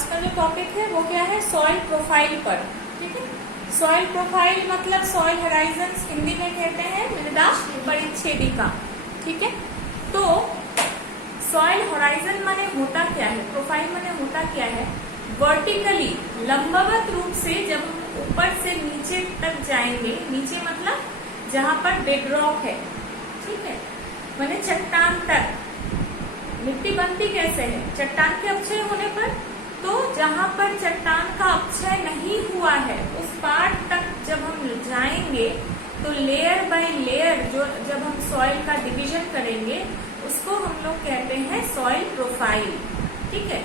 आज का जो टॉपिक है वो क्या है, सॉइल प्रोफाइल पर। ठीक है, सॉइल प्रोफाइल मतलब सॉइल होराइजन्स हिंदी में कहते हैं मृदा परिच्छेदिका। ठीक है, तो सॉइल होराइजन माने होता क्या है, प्रोफाइल माने होता क्या है, वर्टिकली लंबवत रूप से जब हम ऊपर से नीचे तक जाएंगे, नीचे मतलब जहां पर बेडरॉक है, ठीक है, माने चट्टान तक। मिट्टी बनती कैसे है, चट्टान के अपक्षय होने पर। तो जहां पर चट्टान का अपक्षय नहीं हुआ है उस पार्ट तक जब हम जाएंगे तो लेयर बाय लेयर जो जब हम सॉइल का डिवीजन करेंगे उसको हम लोग कहते हैं सॉइल प्रोफाइल। ठीक है,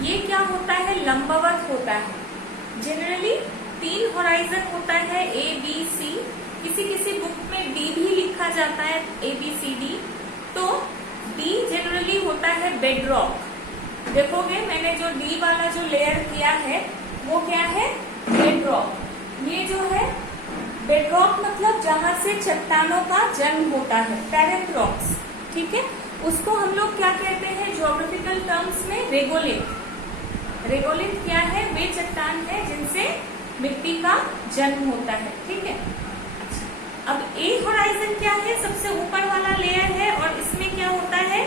ये क्या होता है, लंबवत होता है। जनरली 3 होराइजन होता है, ए बी सी, किसी किसी बुक में डी भी लिखा जाता है, ए बी सी डी। तो डी जनरली होता है बेडरॉक। देखोगे मैंने जो डी वाला जो लेयर किया है वो क्या है, बेडरॉक। ये जो है बेडरॉक मतलब जहां से चट्टानों का जन्म होता है, पैरेंट रॉक्स। ठीक है, उसको हम लोग क्या कहते हैं ज्योग्राफिकल टर्म्स में, रेगोलिथ। रेगोलिथ क्या है, वे चट्टान है जिनसे मिट्टी का जन्म होता है। ठीक है, अब ए होराइजन क्या है, सबसे ऊपर वाला लेयर है और इसमें क्या होता है,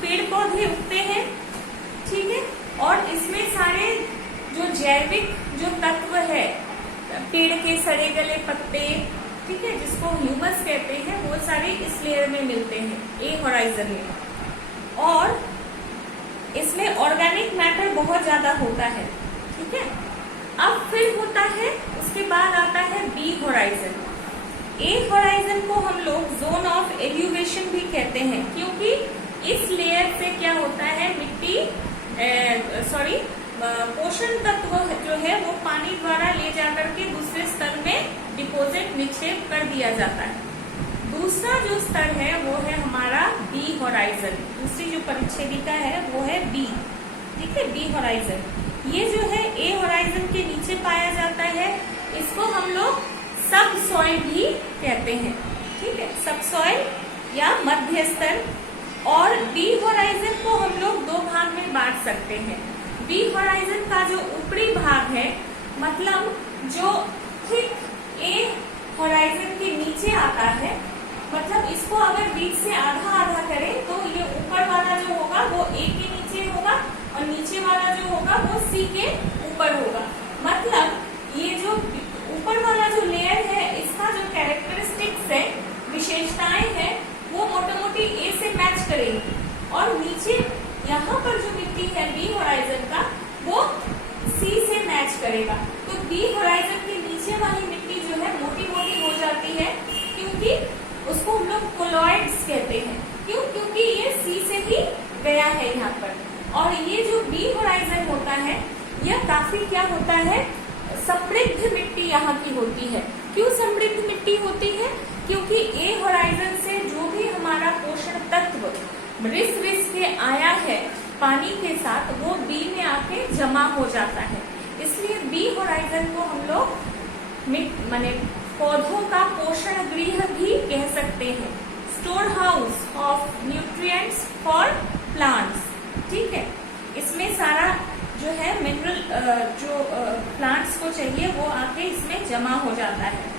पेड़ पौधे उगते हैं। ठीक है, और इसमें सारे जो जैविक जो तत्व है, पेड़ के सड़े गले पत्ते, ठीक है, जिसको ह्यूमस कहते हैं, वो सारे इस लेयर में मिलते हैं, ए होराइजन में। और इसमें ऑर्गेनिक मैटर बहुत ज्यादा होता है। ठीक है, अब फिर होता है, उसके बाद आता है बी होराइजन। ए होराइजन को हम लोग जोन ऑफ एल्यूवेशन भी कहते हैं, क्योंकि इस लेयर से क्या होता है, मिट्टी पोषण तत्व जो है वो पानी द्वारा ले जाकर के दूसरे स्तर में डिपोजिट निक्षेप कर दिया जाता है। दूसरा जो स्तर है वो है हमारा बी होराइजन। दूसरी जो परिच्छेदिका है वो है बी। ठीक है, बी होराइजन। ये जो है ए होराइजन के नीचे पाया जाता है, इसको हम लोग सब सॉइल भी कहते हैं। ठीक है, सब सॉइल या मध्य स्तर। और बी होराइजन को हम लोग 2 भाग में बांट सकते हैं। बी होराइजन का जो ऊपरी भाग है, मतलब जो ठीक ए होराइजन के नीचे आता है, मतलब इसको अगर बीच से आधा आधा करें तो ये ऊपर वाला जो होगा वो ए के नीचे होगा और नीचे वाला जो होगा वो सी के ऊपर होगा। मतलब ये जो ऊपर वाला जो लेयर है इसका जो कैरेक्टरिस्टिक्स है, विशेषताएं हैं, वो मोटी मोटी ए से मैच करेंगी। और नीचे यहाँ पर जो मिट्टी है बी होराइजन का, वो सी से मैच करेगा। तो बी होराइजन के नीचे वाली मिट्टी जो है मोटी मोटी हो जाती है, क्योंकि उसको हम लोग कोलॉइड्स कहते हैं। क्यों, क्योंकि ये सी से ही गया है यहाँ पर। और ये जो बी होराइजन होता है यह काफी क्या होता है, समृद्ध मिट्टी यहाँ की होती है। क्यों समृद्ध मिट्टी होती है, क्योंकि ए होराइजन से जो भी हमारा पोषण तत्व रिस रिस के आया है पानी के साथ, वो बी में आके जमा हो जाता है। इसलिए बी होराइजन को हम लोग माने पौधों का पोषण गृह भी कह सकते हैं, store house of nutrients for plants. ठीक है, इसमें सारा जो है मिनरल जो प्लांट्स को चाहिए वो आके इसमें जमा हो जाता है।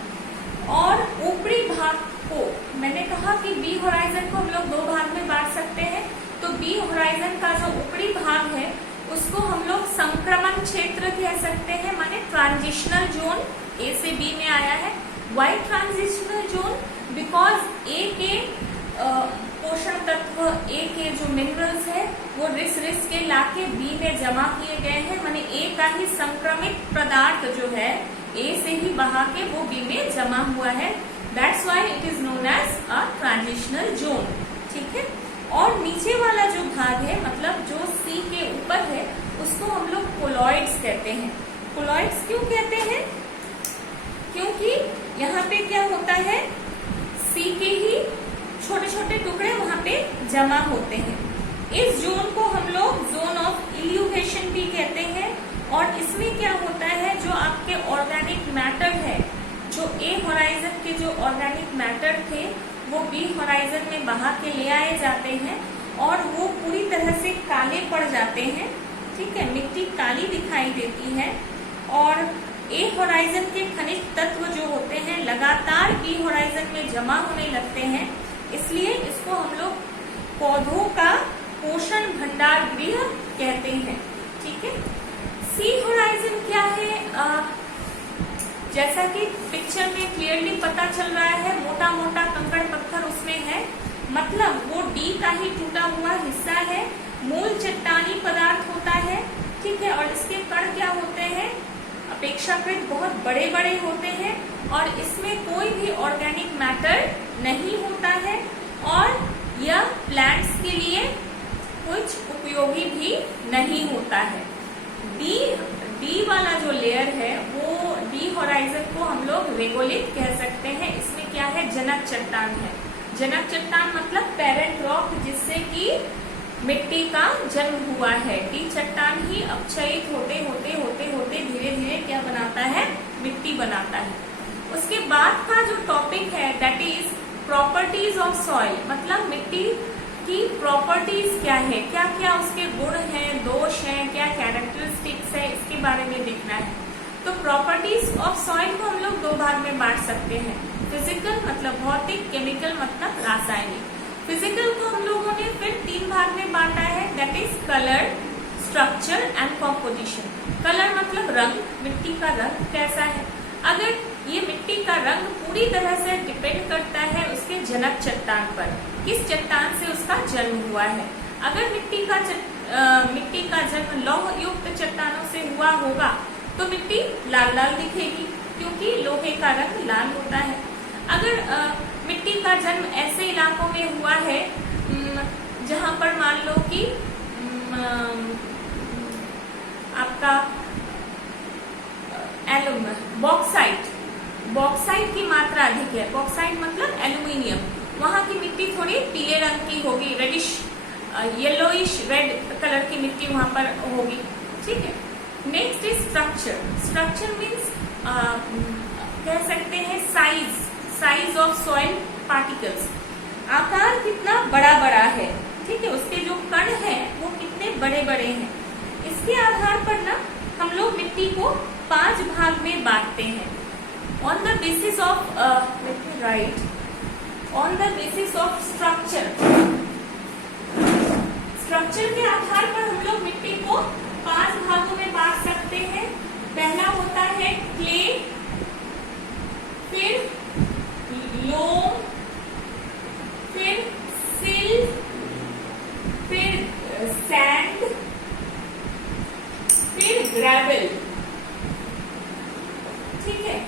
और ऊपरी भाग को मैंने कहा कि बी होराइजन को हम लोग 2 भाग में बांट सकते हैं। तो बी होराइजन का जो ऊपरी भाग है उसको हम लोग संक्रमण क्षेत्र कह सकते हैं, माने ट्रांजिशनल जोन। ए से बी में आया है। वाई ट्रांजिशनल जोन, बिकॉज ए के पोषण तत्व, ए के जो मिनरल्स है वो रिस रिस के लाके बी में जमा किए गए हैं, माने ए का ही संक्रमित पदार्थ जो है ए से ही बहा के वो बी में जमा हुआ है। That's why it is known as a transitional zone. ठीक है, और नीचे वाला जो भाग है, मतलब जो सी के ऊपर है, उसको हम लोग कोलॉइड्स कहते हैं। कोलॉइड्स क्यों कहते हैं, क्योंकि यहाँ पे क्या होता है, सी के ही छोटे छोटे टुकड़े वहां पे जमा होते हैं। इस जोन को हम लोग जोन ऑफ इल्यूवेशन भी कहते हैं। और इसमें क्या होता है, जो आपके ऑर्गेनिक मैटर है, जो ए होराइजन के जो ऑर्गेनिक मैटर थे वो बी होराइजन में बहा के ले आए जाते हैं और वो पूरी तरह से काले पड़ जाते हैं। ठीक है, मिट्टी काली दिखाई देती है। और ए होराइजन के खनिज तत्व जो होते हैं लगातार बी होराइजन में जमा होने लगते हैं, इसलिए इसको हम लोग पौधों का पोषण भंडार गृह कहते हैं। ठीक है, सी होराइजन क्या है? जैसा कि पिक्चर में क्लियरली पता चल रहा है, मोटा मोटा कंकड़ पत्थर उसमें है, मतलब वो डी का ही टूटा हुआ हिस्सा है। मूल चट्टानी पदार्थ होता है। ठीक है, और इसके कण क्या होते हैं? अपेक्षाकृत बहुत बड़े बड़े होते हैं और इसमें कोई भी ऑर्गेनिक मैटर नहीं होता है और यह प्लांट्स के लिए कुछ उपयोगी भी नहीं होता है। डी वाला जो लेयर है वो डी होराइजन को हम लोग रेगोलिथ कह सकते हैं। इसमें क्या है? जनक चट्टान है। जनक चट्टान मतलब पेरेंट रॉक, जिससे कि मिट्टी का जन्म हुआ है। डी चट्टान ही अपक्षयित होते होते होते होते धीरे धीरे क्या बनाता है? मिट्टी बनाता है। उसके बाद का जो टॉपिक है that is properties of soil, मतलब मिट्टी की प्रॉपर्टीज क्या है, क्या क्या उसके गुण हैं, दोष हैं, क्या कैरेक्टरिस्टिक्स है, इसके बारे में देखना है। तो प्रॉपर्टीज ऑफ सॉइल को हम लोग दो भाग में बांट सकते हैं, फिजिकल मतलब भौतिक, केमिकल मतलब रासायनिक। फिजिकल को हम लोगों ने फिर तीन भाग में बांटा है, that is colour, structure and composition. Colour मतलब रंग, मिट्टी का रंग कैसा है। अगर ये मिट्टी का रंग पूरी तरह से डिपेंड करता है उसके जनक चट्टान पर, किस चट्टान से उसका जन्म हुआ है। अगर मिट्टी का जन्म लौह युक्त चट्टानों से हुआ होगा तो मिट्टी लाल लाल दिखेगी, क्योंकि लोहे का रंग लाल होता है। अगर मिट्टी का जन्म ऐसे इलाकों में हुआ है जहां पर मान लो कि आपका बॉक्साइट की मात्रा अधिक है, बॉक्साइट मतलब एल्यूमिनियम, वहां की मिट्टी थोड़ी पीले रंग की होगी, रेडिश येलोइश रेड कलर की मिट्टी वहां पर होगी। ठीक है, next is structure. Structure means कह सकते हैं साइज ऑफ सॉइल पार्टिकल्स, आकार कितना बड़ा बड़ा है। ठीक है, उसके जो कण हैं वो कितने बड़े बड़े हैं। इसके आधार पर ना हम लोग मिट्टी को 5 भाग में बांटते हैं। On the basis of structure के आधार पर हम लोग मिट्टी को 5 भागों में बांट सकते हैं। पहला होता है क्ले, फिर लोम, फिर सिल्ट, फिर सैंड, फिर ग्रेवल। ठीक है,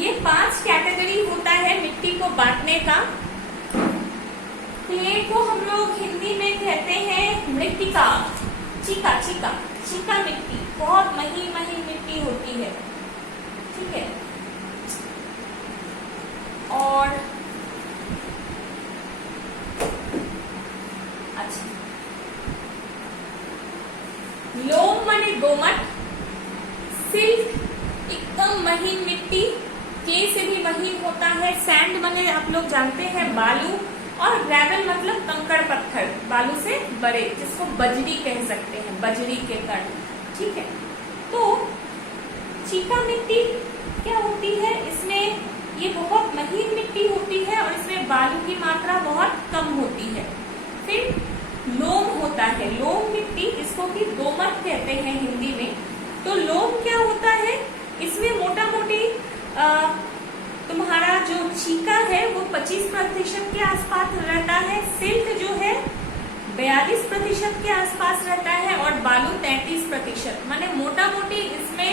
ये 5 कैटेगरी होता है मिट्टी को बांटने का। क्ले को हम लोग हिंदी में कहते हैं मृत्तिका, चीका मिट्टी, बहुत महीन महीन मिट्टी होती है। ठीक है, और अच्छा, लोम माने दोमट, सिल्ट एकदम महीन मिट्टी, क्ले से भी महीन होता है, सैंड माने आप लोग जानते हैं बालू, और ग्रेवल मतलब कंकड़ पत्थर, बालू से बड़े, जिसको बजरी कह सकते हैं, बजरी के कण। ठीक है, तो चीका मिट्टी क्या होती है? इसमें ये बहुत महीन मिट्टी होती है और इसमें बालू की मात्रा बहुत कम होती है। फिर लोम होता है, लोम मिट्टी जिसको कि दोमट कहते हैं हिंदी में। तो लोम क्या होता है? इसमें मोटा मोटी तुम्हारा जो चीका है वो 25% के आसपास रहता है, सिल्ट जो है 42% के आसपास रहता है और बालू 33%। माने मोटा मोटी इसमें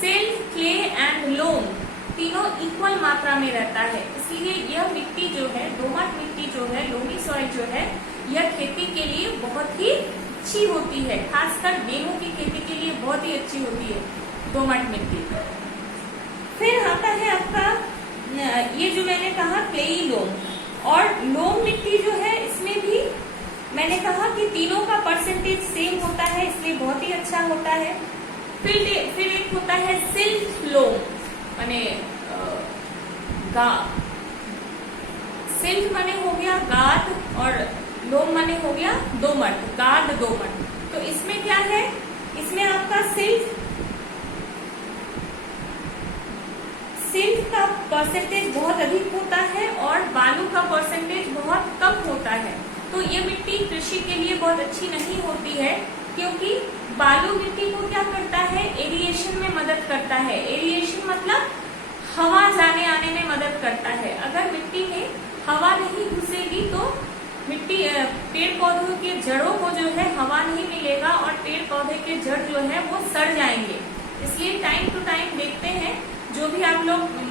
सिल्ट, क्ले एंड लोम तीनों इक्वल मात्रा में रहता है। इसलिए यह मिट्टी जो है, दोमट मिट्टी जो है, लोमी सॉइल जो है, यह खेती के लिए बहुत ही अच्छी होती है, खासकर गेहूं की खेती के लिए बहुत ही अच्छी होती है दोमट मिट्टी। फिर आता है आपका ये जो मैंने कहा क्लेई लोम, और लोम मिट्टी जो है इसमें भी मैंने कहा कि तीनों का परसेंटेज सेम होता है, इसलिए बहुत ही अच्छा होता है। फिर एक होता है सिल्ट लोम, माने सिल्ट माने हो गया गाद और लोम माने हो गया दोमट, गाद दोमट। तो इसमें क्या है? परसेंटेज बहुत अधिक होता है और बालू का परसेंटेज बहुत कम होता है। तो ये मिट्टी कृषि के लिए बहुत अच्छी नहीं होती है, क्योंकि बालू मिट्टी को क्या करता है, एरिएशन में मदद करता है। एरिएशन मतलब हवा जाने आने में मदद करता है। अगर मिट्टी में हवा नहीं घुसेगी तो मिट्टी पेड़ पौधों के जड़ों को जो है हवा नहीं मिलेगा और पेड़ पौधे के जड़ जो है वो सड़ जाएंगे। इसलिए टाइम टू टाइम देखते हैं, जो भी आप लोग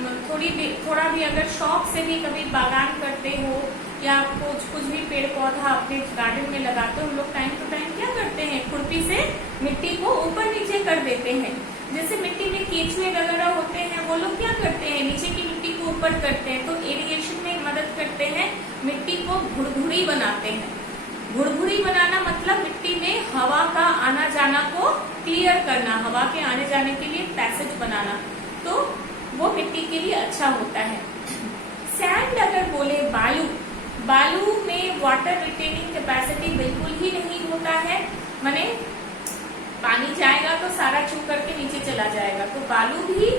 थोड़ा भी अगर शौक से भी कभी बागान करते हो या कुछ भी पेड़ पौधा अपने गार्डन में लगाते हो, हम लोग टाइम टू टाइम क्या करते हैं, खुरपी से मिट्टी को ऊपर नीचे कर देते हैं। जैसे मिट्टी में केंचुए वगैरह होते हैं, वो लोग क्या करते हैं, नीचे की मिट्टी को ऊपर करते हैं, तो एरिएशन में मदद करते हैं, मिट्टी को भुरभुरी बनाते हैं। भुरभुरी बनाना मतलब मिट्टी में हवा का आना जाना को क्लियर करना, हवा के आने जाने के लिए पैसेज बनाना, तो वो मिट्टी के लिए अच्छा होता है। सैंड अगर बोले बालू में वाटर रिटेनिंग कैपेसिटी बिल्कुल ही नहीं होता है, माने पानी जाएगा तो सारा चू करके नीचे चला जाएगा। तो बालू भी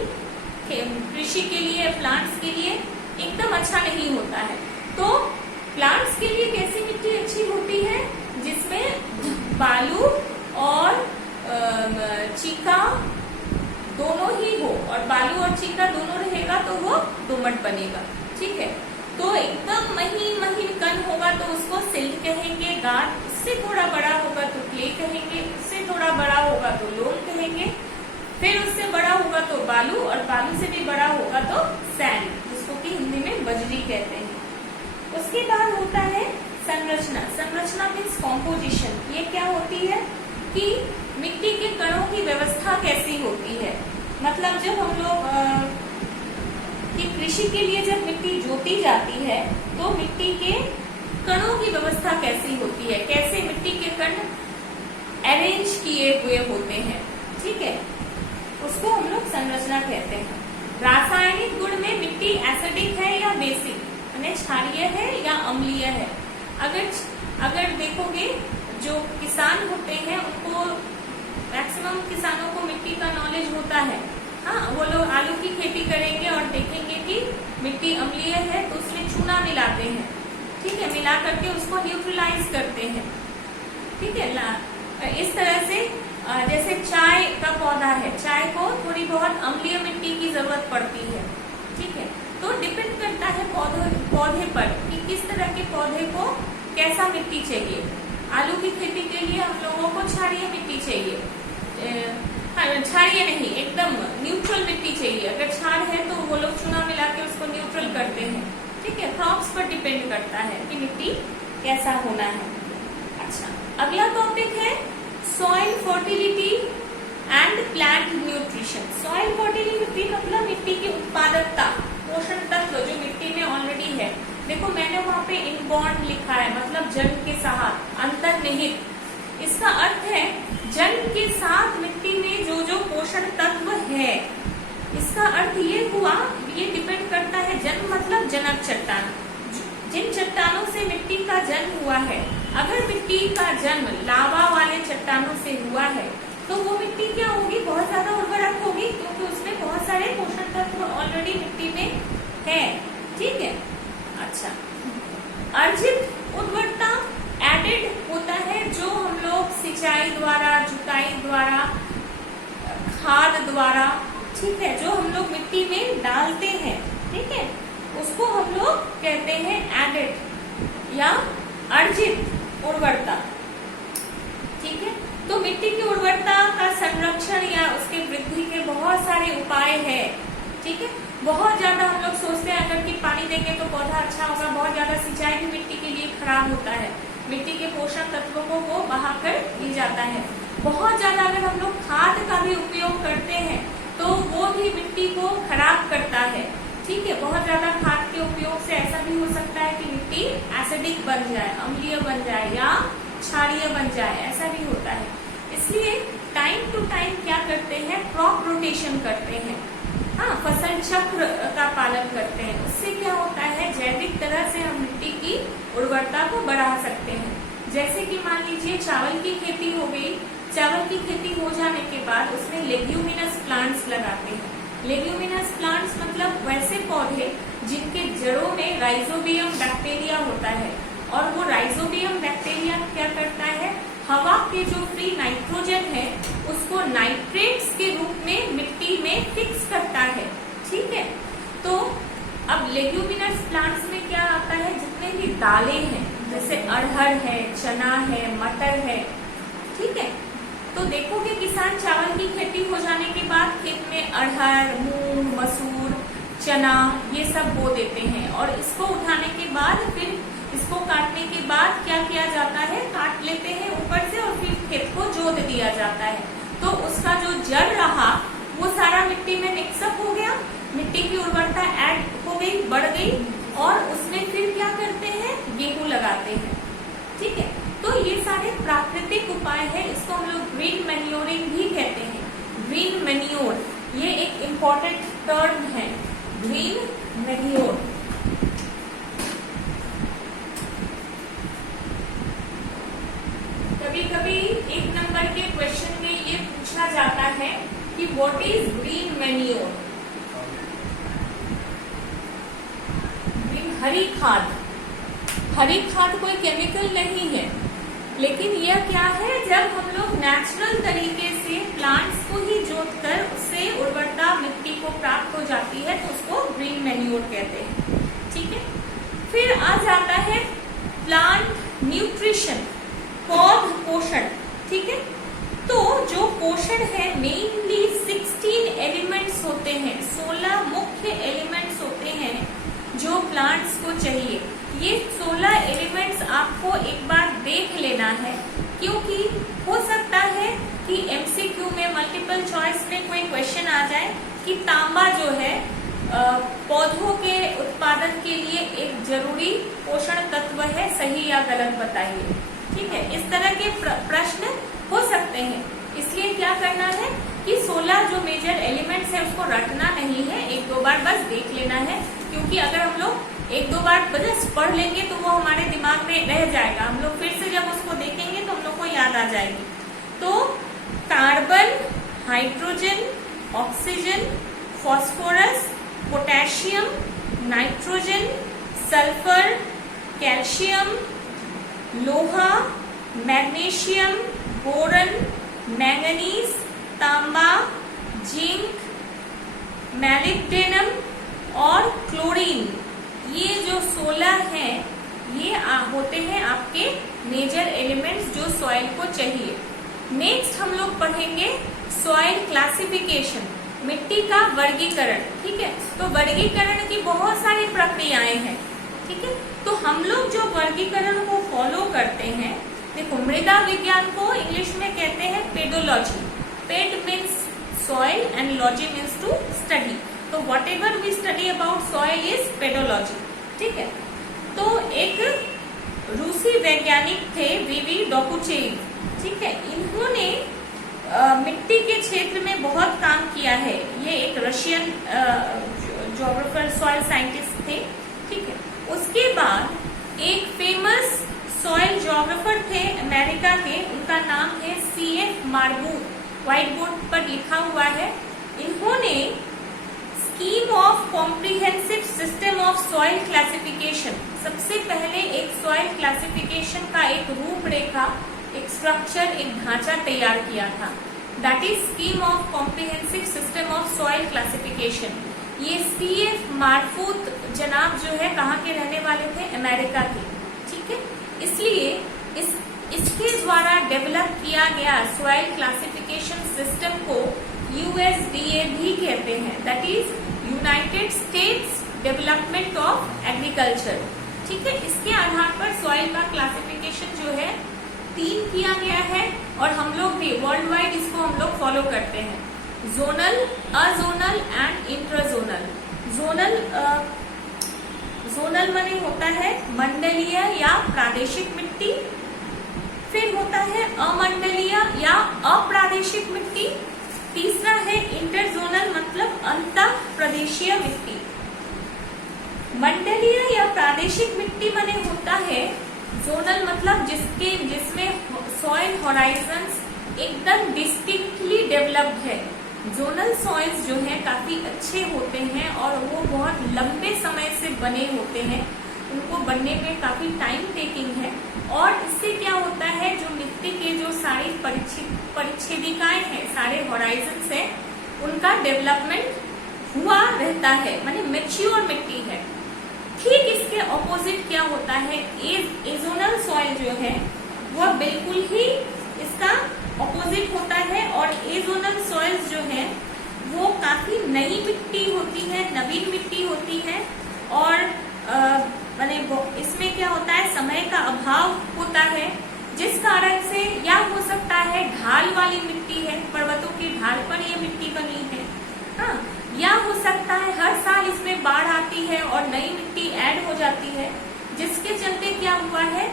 कृषि के लिए, प्लांट्स के लिए एकदम अच्छा नहीं होता है। तो प्लांट्स के लिए कैसी मिट्टी अच्छी होती है, जिसमें बालू और चीका दोनों ही हो, और बालू और चीका दोनों रहेगा तो वो दोमट बनेगा। ठीक है, तो एकदम महीन कण होगा तो उसको सिल्ट कहेंगे, गाद उससे थोड़ा बड़ा होगा तो क्ले कहेंगे, उससे थोड़ा बड़ा होगा तो लोन कहेंगे, फिर उससे बड़ा होगा तो बालू, और बालू से भी बड़ा होगा तो सैंड, जिसको कि हिंदी में बजरी कहते हैं। उसके बाद होता है संरचना मीन्स कॉम्पोजिशन। ये क्या होती है कि मिट्टी के कणों की व्यवस्था कैसी होती है, मतलब जब हम लोग कि कृषि के लिए जब मिट्टी जोती जाती है तो मिट्टी के कणों की व्यवस्था कैसी होती है, कैसे मिट्टी के कण अरेंज किए हुए होते हैं। ठीक है, उसको हम लोग संरचना कहते हैं। रासायनिक गुण में मिट्टी एसिडिक है या बेसिक, यानी क्षारीय है या अम्लीय है। अगर देखोगे जो किसान होते हैं उनको मैक्सिमम किसानों को मिट्टी का नॉलेज होता है। हाँ, वो लोग आलू की खेती करेंगे और देखेंगे कि मिट्टी अम्लीय है तो उसमें चूना मिलाते हैं। ठीक है, मिला करके उसको न्यूट्रलाइज करते हैं। ठीक है, इस तरह से जैसे चाय का पौधा है, चाय को थोड़ी बहुत अम्लीय मिट्टी की जरूरत पड़ती है। ठीक है, तो डिपेंड करता है पौधे पर कि किस तरह के पौधे को कैसा मिट्टी चाहिए। आलू की खेती के लिए हम लोगों को क्षारीय मिट्टी चाहिए, क्षारीय नहीं, एकदम न्यूट्रल मिट्टी चाहिए। अगर क्षार है तो वो लोग चूना मिला के उसको न्यूट्रल करते हैं। ठीक है, क्रॉप्स पर डिपेंड करता है कि मिट्टी कैसा होना है। अच्छा, अगला टॉपिक है soil fertility and plant nutrition. Soil fertility मतलब मिट्टी की उत्पादकता, पोषण तत्व जो मिट्टी में ऑलरेडी है। देखो मैंने वहाँ पे इनबॉर्न लिखा है, मतलब जन्म के साथ, अंतर्निहित। इसका अर्थ है जन्म के साथ मिट्टी में जो जो पोषण तत्व है, इसका अर्थ ये हुआ, ये डिपेंड करता है। जन्म मतलब जनक चट्टान, जिन चट्टानों से मिट्टी का जन्म हुआ है। अगर मिट्टी का जन्म लावा वाले चट्टानों से हुआ है तो वो मिट्टी क्या होगी, बहुत ज्यादा उर्वरक होगी, क्योंकि उसमें बहुत सारे पोषण तत्व ऑलरेडी मिट्टी में है। ठीक है, अच्छा, अर्जित उर्वरता एडेड होता है जो हम लोग सिंचाई द्वारा, जुताई द्वारा, खाद द्वारा, ठीक है, जो हम लोग मिट्टी में डालते हैं, ठीक है, उसको हम लोग कहते हैं एडेड या अर्जित उर्वरता। ठीक है, तो मिट्टी की उर्वरता का संरक्षण या उसके वृद्धि के बहुत सारे उपाय है। ठीक है, बहुत ज्यादा हम लोग सोचते हैं अगर कि पानी देंगे तो पौधा अच्छा होगा, बहुत ज्यादा सिंचाई भी मिट्टी के लिए खराब होता है, मिट्टी के पोषक तत्वों को वो बहा कर ली जाता है। बहुत ज्यादा अगर हम लोग खाद का भी उपयोग करते हैं तो वो भी मिट्टी को खराब करता है। ठीक है, बहुत ज्यादा खाद के उपयोग से ऐसा भी हो सकता है कि मिट्टी एसिडिक बन जाए, अम्लीय बन जाए या क्षारीय बन जाए, ऐसा भी होता है। इसलिए टाइम टू टाइम क्या करते हैं, क्रॉप रोटेशन करते हैं। हाँ, फसल चक्र का पालन करते हैं। उससे क्या होता है, जैविक तरह से हम मिट्टी की उर्वरता को बढ़ा सकते हैं। जैसे कि मान लीजिए चावल की खेती हो गई, चावल की खेती हो जाने के बाद उसमें लेग्यूमिनस प्लांट्स लगाते हैं। लेग्यूमिनस प्लांट्स मतलब वैसे पौधे जिनके जड़ों में राइजोबियम बैक्टीरिया होता है, और वो राइजोबियम बैक्टीरिया क्या करता है, हवा के जो फ्री नाइट्रोजन है उसको नाइट्रेट्स के रूप में मिट्टी में फिक्स करता है। ठीक है, तो अब लेग्यूमिनस प्लांट्स में क्या आता है, जितने भी दालें हैं जैसे अरहर है, चना है, मटर है, ठीक है, तो देखोगे किसान चावल की खेती हो जाने के बाद खेत में अरहर, मूंग, मसूर, चना ये सब बो देते हैं, और इसको उठाने के बाद फिर इसको काटने के बाद क्या किया जाता है, काट लेते हैं ऊपर से और फिर खेत को जोत दिया जाता है। तो उसका जो जड़ रहा वो सारा मिट्टी में मिक्सअप हो गया, मिट्टी की उर्वरता ऐड हो गई, बढ़ गई, और उसमें फिर क्या करते हैं, गेहूं लगाते हैं। ठीक है, तो ये सारे प्राकृतिक उपाय है, इसको हम लोग ग्रीन मैन्योरिंग भी कहते हैं। ग्रीन मैन्योर ये एक इम्पोर्टेंट टर्म है, ग्रीन मैन्योर। कभी कभी एक नंबर के क्वेश्चन में ये पूछा जाता है कि what is green manure. Green हरी खाद, हरी खाद कोई केमिकल नहीं है, लेकिन यह क्या है, जब हम लोग नेचुरल तरीके से प्लांट्स को ही जोतकर उससे उर्वरता मिट्टी को प्राप्त हो जाती है तो उसको ग्रीन मैन्योर कहते हैं। ठीक है, फिर आ जाता है प्लांट न्यूट्रिशन, पौध पोषण। ठीक है, तो जो पोषण है मेनली 16 एलिमेंट्स होते हैं, 16 मुख्य एलिमेंट्स होते हैं जो प्लांट्स को चाहिए। ये 16 एलिमेंट्स आपको एक बार देख लेना है, क्योंकि हो सकता है कि एमसीक्यू में मल्टीपल चॉइस में कोई क्वेश्चन आ जाए कि तांबा जो है पौधों के उत्पादन के लिए एक जरूरी पोषण तत्व है, सही या गलत बताइए। ठीक है, इस तरह के प्रश्न हो सकते हैं, इसलिए क्या करना है कि 16 जो मेजर एलिमेंट्स है उसको रटना नहीं है, एक दो बार बस देख लेना है, क्योंकि अगर हम लोग एक दो बार बस पढ़ लेंगे तो वो हमारे दिमाग में रह जाएगा, हम लोग फिर से जब उसको देखेंगे तो हम लोग को याद आ जाएगी। तो carbon, hydrogen, oxygen, phosphorus, potassium, nitrogen, sulphur, calcium, लोहा, मैग्नीशियम, बोरन, मैंगनीज, तांबा, जिंक, मैलिब्डेनम और क्लोरीन, ये जो 16 हैं ये होते हैं आपके मेजर एलिमेंट्स जो सॉइल को चाहिए। नेक्स्ट हम लोग पढ़ेंगे सॉइल क्लासिफिकेशन, मिट्टी का वर्गीकरण। ठीक है, तो वर्गीकरण की बहुत सारी प्रक्रियाएं हैं। ठीक है, तो हम लोग जो वर्गीकरण को फॉलो करते हैं, देखो मृदा विज्ञान को इंग्लिश में कहते हैं pedology. Ped means soil and logy means to study, तो whatever we study about soil is pedology. ठीक है, तो एक रूसी वैज्ञानिक थे वीवी डोकुचेव। ठीक है, इन्होंने मिट्टी के क्षेत्र में बहुत काम किया है, ये एक रशियन ज्योग्राफर सॉइल साइंटिस्ट थे। ठीक है, उसके बाद एक फेमस सॉइल ज्योग्राफर थे अमेरिका के, उनका नाम है CF मार्बूट, व्हाइट बोर्ड पर लिखा हुआ है। इन्होंने scheme of comprehensive system of soil classification, सबसे पहले एक सॉइल क्लासिफिकेशन का एक रूपरेखा, एक स्ट्रक्चर, एक ढांचा तैयार किया था। That is scheme of comprehensive system of soil classification. ये CF मार्बूट जनाब जो है कहाँ के रहने वाले थे, अमेरिका के। ठीक है, इसलिए इसके द्वारा डेवलप किया गया सॉइल क्लासिफिकेशन सिस्टम को USDA भी कहते हैं, that is United states development of agriculture. ठीक है, इसके आधार पर सॉइल का क्लासिफिकेशन जो है 3 किया गया है, और हम लोग भी वर्ल्ड वाइड इसको हम लोग फॉलो करते हैं, जोनल, अजोनल एंड इंट्राजोनल। जोनल माने होता है मंडलीय या प्रादेशिक मिट्टी, फिर होता है अमंडलीय या अप्रादेशिक मिट्टी, तीसरा है इंटरजोनल मतलब अंतर प्रदेशीय मिट्टी। मंडलीय या प्रादेशिक मिट्टी माने होता है जोनल मतलब जिसमें सॉइल होराइजन्स एकदम डिस्टिंक्टली डेवलप्ड है, जोनल सॉइल्स जो है काफी अच्छे होते हैं और वो बहुत लंबे समय से बने होते हैं, उनको बनने में काफी टाइम टेकिंग है। और इससे क्या होता है, जो मिट्टी के जो सारी परिच्छेदिकाएं हैं, सारे हॉराइजन्स हैं, उनका डेवलपमेंट हुआ रहता है, माने मैच्योर मिट्टी है। ठीक इसके ऑपोजिट क्या होता है, एजोनल सॉइल जो है वह बिल्कुल ही इसका ऑपोजिट होता है। और एजोनल सॉइल्स जो है वो काफी नई मिट्टी होती है, नवीन मिट्टी होती है। और माने इसमें क्या होता है, समय का अभाव होता है, जिस कारण से या हो सकता है ढाल वाली मिट्टी है, पर्वतों की ढाल पर ये मिट्टी बनी है, हाँ, या हो सकता है हर साल इसमें बाढ़ आती है और नई मिट्टी ऐड हो जाती है, जिसके चलते क्या हुआ है,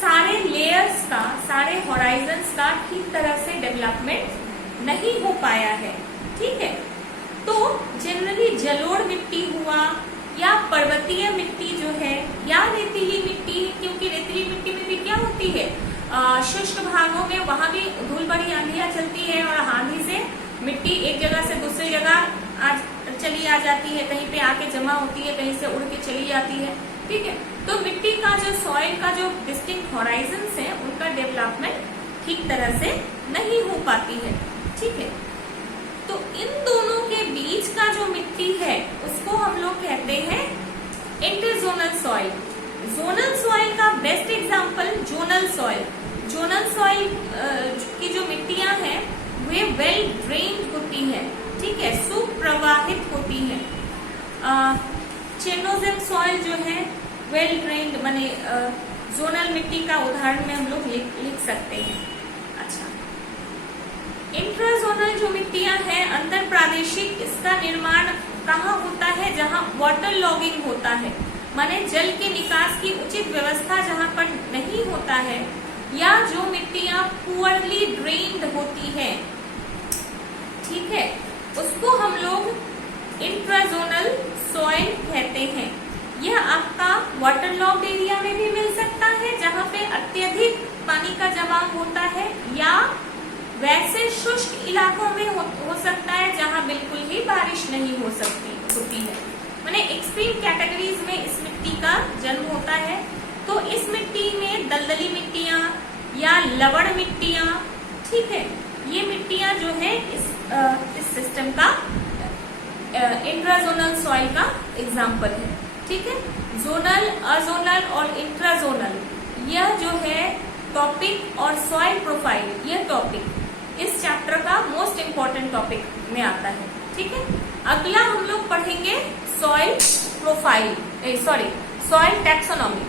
सारे लेयर्स का, सारे हॉराइजन्स का ठीक तरह से डेवलपमेंट नहीं हो पाया है। ठीक है, तो जनरली जलोढ़ मिट्टी हुआ या पर्वतीय मिट्टी जो है या रेतीली मिट्टी, क्योंकि रेतीली मिट्टी में भी क्या होती है, शुष्क भागों में वहां भी धूल भरी आंधियां चलती है और आंधी से मिट्टी एक जगह से दूसरी जगह चली आ जाती है, कहीं पे आके जमा होती है, कहीं से उड़ के चली जाती है। ठीक है, तो मिट्टी का जो सॉइल का जो डिस्टिंक्ट हॉराइजन्स है, उनका डेवलपमेंट ठीक तरह से नहीं हो पाती है। ठीक है, तो इन दोनों के बीच का जो मिट्टी है उसको हम लोग कहते हैं इंटरजोनल सॉइल। जोनल सॉइल का best example zonal soil. Zonal soil की जो मिट्टियां हैं वे वेल ड्रेन्ड होती है, ठीक है, सुप्रवाहित होती है। चेनोजेम सॉइल जो है वेल ड्रेन्ड, माने जोनल मिट्टी का उदाहरण में हम लोग लिख सकते हैं। अच्छा, इंट्राजोनल जो मिट्टियां हैं, अंतर प्रादेशिक, इसका निर्माण कहाँ होता है, जहाँ वाटर लॉगिंग होता है, माने जल के निकास की उचित व्यवस्था जहाँ पर नहीं होता है, या जो मिट्टियां पुअरली ड्रेन्ड होती है, ठीक है, उसको हम लोग इंट्राजोनल सॉइल कहते हैं। यह आपका वाटर लॉग्ड एरिया में भी मिल सकता है, जहाँ पे अत्यधिक पानी का जमाव होता है, या वैसे शुष्क इलाकों में हो सकता है जहाँ बिल्कुल ही बारिश नहीं होती है। माने एक्सट्रीम कैटेगरीज में इस मिट्टी का जन्म होता है। तो इस मिट्टी में दलदली मिट्टियां या लवण मिट्टियां, ठीक है, ये मिट्टियां जो है इस सिस्टम का इंट्राजोनल सॉइल का एग्जाम्पल है। ठीक है, जोनल, अजोनल और इंट्राजोनल, यह जो है टॉपिक, और सॉइल प्रोफाइल, यह टॉपिक इस चैप्टर का मोस्ट इम्पोर्टेंट टॉपिक में आता है। ठीक है, अगला हम लोग पढ़ेंगे सॉइल प्रोफाइल, सॉइल टैक्सोनॉमी।